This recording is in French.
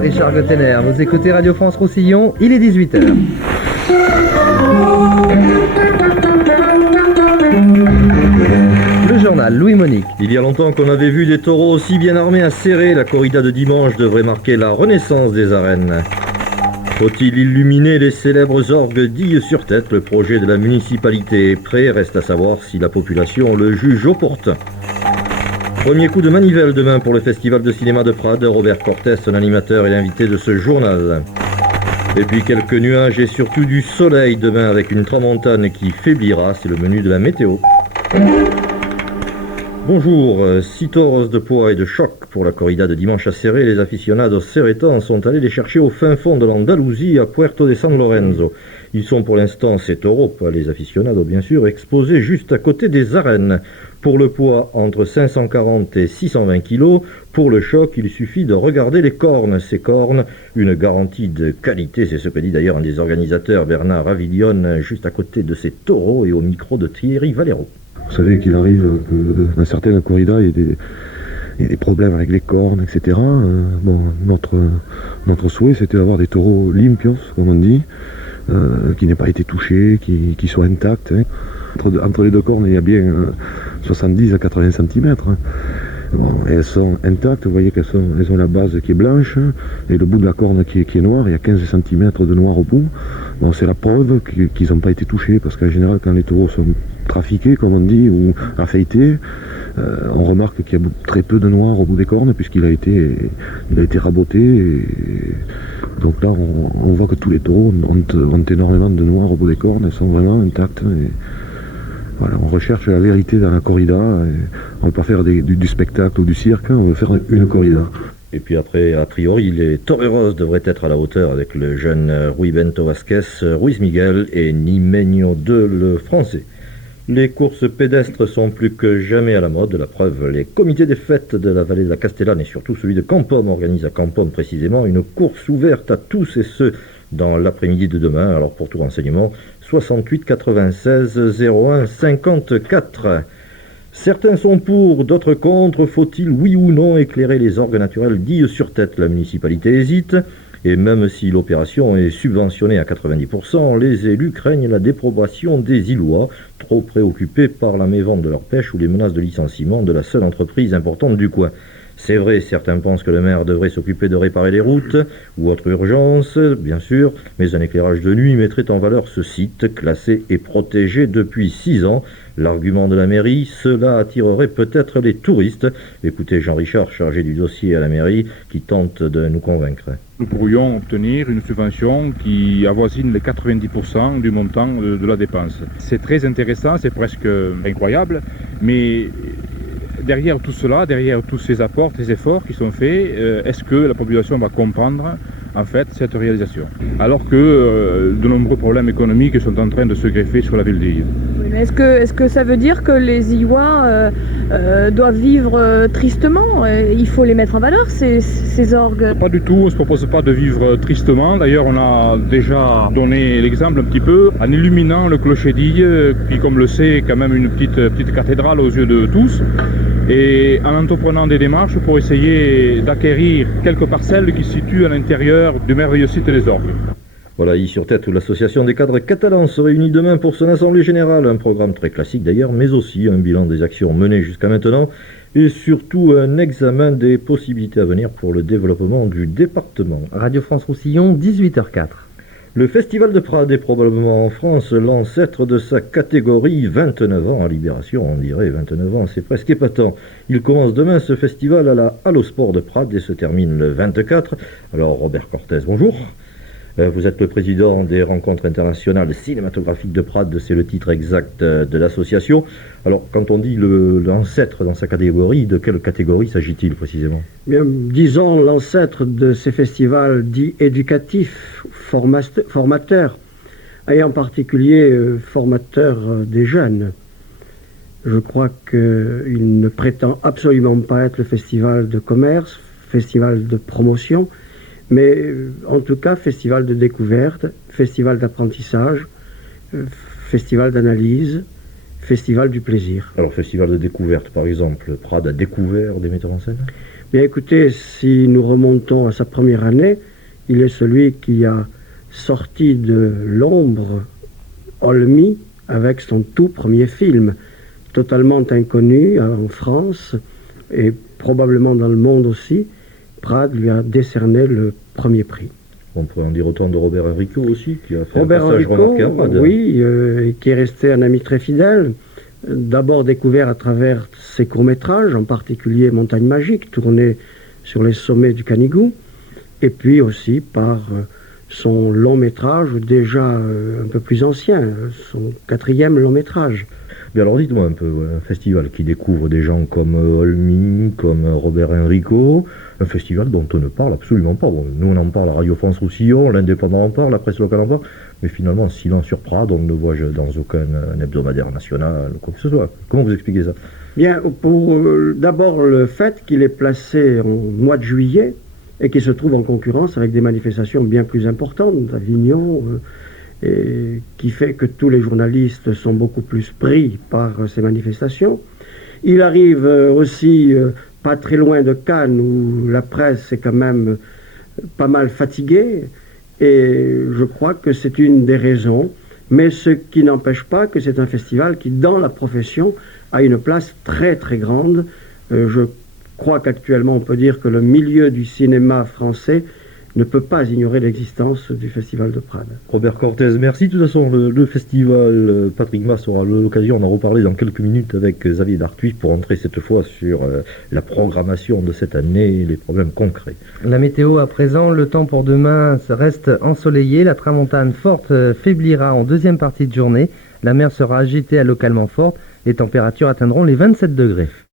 Richard Gottener. Vous écoutez Radio France Roussillon, il est 18h. Le journal Louis Monique. Il y a longtemps qu'on avait vu des taureaux aussi bien armés à serrer. La corrida de dimanche devrait marquer la renaissance des arènes. Faut-il illuminer les célèbres orgues d'Ille-sur-Tête? Le projet de la municipalité est prêt. Reste à savoir si la population le juge opportun. Premier coup de manivelle demain pour le Festival de cinéma de Prades. Robert Cortés, son animateur, est l'invité de ce journal. Et puis quelques nuages et surtout du soleil demain avec une tramontane qui faiblira. C'est le menu de la météo. Bonjour, 6 toros de poids et de choc pour la corrida de dimanche à Serré. Les aficionados serretans sont allés les chercher au fin fond de l'Andalousie, à Puerto de San Lorenzo. Ils sont pour l'instant, ces taureaux, pas les aficionados bien sûr, exposés juste à côté des arènes. Pour le poids, entre 540 et 620 kg. Pour le choc, il suffit de regarder les cornes. Ces cornes, une garantie de qualité, c'est ce que dit d'ailleurs un des organisateurs, Bernard Aviglione, juste à côté de ces taureaux et au micro de Thierry Valero. Vous savez qu'il arrive que dans certaines corridas, il y a des problèmes avec les cornes, etc. Notre souhait, c'était d'avoir des taureaux limpios, comme on dit, qui n'aient pas été touchés, qui soient intacts. Hein. Entre les deux cornes, il y a bien 70 à 80 cm. Hein. Bon, elles sont intactes, vous voyez elles ont la base qui est blanche, et le bout de la corne qui est noir, il y a 15 cm de noir au bout. Bon, c'est la preuve qu'ils n'ont pas été touchés, parce qu'en général, quand les taureaux sont trafiqués, comme on dit, ou affêtés, on remarque qu'il y a très peu de noir au bout des cornes, puisqu'il a été raboté. Et donc là, on voit que tous les taureaux ont énormément de noir au bout des cornes, elles sont vraiment intactes. Et voilà, on recherche la vérité dans la corrida. On ne veut pas faire du spectacle ou du cirque, on veut faire une corrida. Et puis après, a priori, les toreros devraient être à la hauteur avec le jeune Rui Bento Vasquez, Ruiz Miguel et Nimeño 2, le français. Les courses pédestres sont plus que jamais à la mode. La preuve, les comités des fêtes de la vallée de la Castellane et surtout celui de Campom organisent à Campom précisément une course ouverte à tous et ceux dans l'après-midi de demain. Alors pour tout renseignement, 68 96 01 54. Certains sont pour, d'autres contre. Faut-il, oui ou non, éclairer les orgues naturels d'Ille-sur-Tête? La municipalité hésite. Et même si l'opération est subventionnée à 90%, les élus craignent la déprobation des Illois, trop préoccupés par la mévente de leur pêche ou les menaces de licenciement de la seule entreprise importante du coin. C'est vrai, certains pensent que le maire devrait s'occuper de réparer les routes ou autre urgence, bien sûr, mais un éclairage de nuit mettrait en valeur ce site, classé et protégé depuis 6 ans. L'argument de la mairie, cela attirerait peut-être les touristes. Écoutez Jean-Richard, chargé du dossier à la mairie, qui tente de nous convaincre. Nous pourrions obtenir une subvention qui avoisine les 90% du montant de la dépense. C'est très intéressant, c'est presque incroyable, mais derrière tout cela, derrière tous ces apports, ces efforts qui sont faits, est-ce que la population va comprendre en fait cette réalisation? Alors que de nombreux problèmes économiques sont en train de se greffer sur la ville d'Ille. Oui, mais est-ce que ça veut dire que les Illois doivent vivre tristement? Il faut les mettre en valeur, ces orgues? Pas du tout, on ne se propose pas de vivre tristement. D'ailleurs, on a déjà donné l'exemple un petit peu en illuminant le clocher d'Ille, qui, comme le sait, est quand même une petite cathédrale aux yeux de tous. Et en entreprenant des démarches pour essayer d'acquérir quelques parcelles qui se situent à l'intérieur du merveilleux site des orgues. Voilà,Ille-sur-Tête, où l'association des cadres catalans se réunit demain pour son assemblée générale. Un programme très classique d'ailleurs, mais aussi un bilan des actions menées jusqu'à maintenant et surtout un examen des possibilités à venir pour le développement du département. Radio France Roussillon, 18h04. Le Festival de Prades est probablement en France l'ancêtre de sa catégorie. 29 ans à Libération, on dirait 29 ans, c'est presque épatant. Il commence demain ce festival à la Allosport de Prades et se termine le 24. Alors Robert Cortés, bonjour. Vous êtes le président des rencontres internationales cinématographiques de Prades, c'est le titre exact de l'association. Alors, quand on dit l'ancêtre dans sa catégorie, de quelle catégorie s'agit-il précisément? Bien, disons l'ancêtre de ces festivals dits éducatifs, formateurs, et en particulier formateurs des jeunes. Je crois qu'il ne prétend absolument pas être le festival de commerce, festival de promotion, mais en tout cas, festival de découverte, festival d'apprentissage, festival d'analyse, festival du plaisir. Alors, festival de découverte, par exemple, Prades a découvert des metteurs en scène? Bien écoutez, si nous remontons à sa première année, il est celui qui a sorti de l'ombre Olmy avec son tout premier film, totalement inconnu en France et probablement dans le monde aussi. Prades lui a décerné le premier prix. On pourrait en dire autant de Robert Enrico aussi, qui a fait Robert un passage Enrico, remarqué à Prades. oui, et qui est resté un ami très fidèle. D'abord découvert à travers ses courts-métrages, en particulier Montagne Magique, tourné sur les sommets du Canigou, et puis aussi par son long-métrage déjà un peu plus ancien, son 4e long-métrage. Mais alors dites-moi un peu, un festival qui découvre des gens comme Olmy, comme Robert Enrico, un festival dont on ne parle absolument pas. Bon, nous on en parle à Radio France Roussillon, l'Indépendant en parle, la presse locale en parle, mais finalement silence sur Prades, on ne le voit dans aucun hebdomadaire national, quoi que ce soit. Comment vous expliquez ça? Bien, pour d'abord le fait qu'il est placé en mois de juillet et qu'il se trouve en concurrence avec des manifestations bien plus importantes, d'Avignon, et qui fait que tous les journalistes sont beaucoup plus pris par ces manifestations. Il arrive aussi pas très loin de Cannes, où la presse est quand même pas mal fatiguée, et je crois que c'est une des raisons, mais ce qui n'empêche pas que c'est un festival qui, dans la profession, a une place très très grande. Je crois qu'actuellement on peut dire que le milieu du cinéma français ne peut pas ignorer l'existence du Festival de Prades. Robert Cortez, merci. De toute façon, le festival, Patrick Mas aura l'occasion d'en reparler dans quelques minutes avec Xavier Dartuis pour entrer cette fois sur la programmation de cette année et les problèmes concrets. La météo à présent, le temps pour demain reste ensoleillé, la tramontane forte faiblira en deuxième partie de journée, la mer sera agitée à localement forte, les températures atteindront les 27 degrés.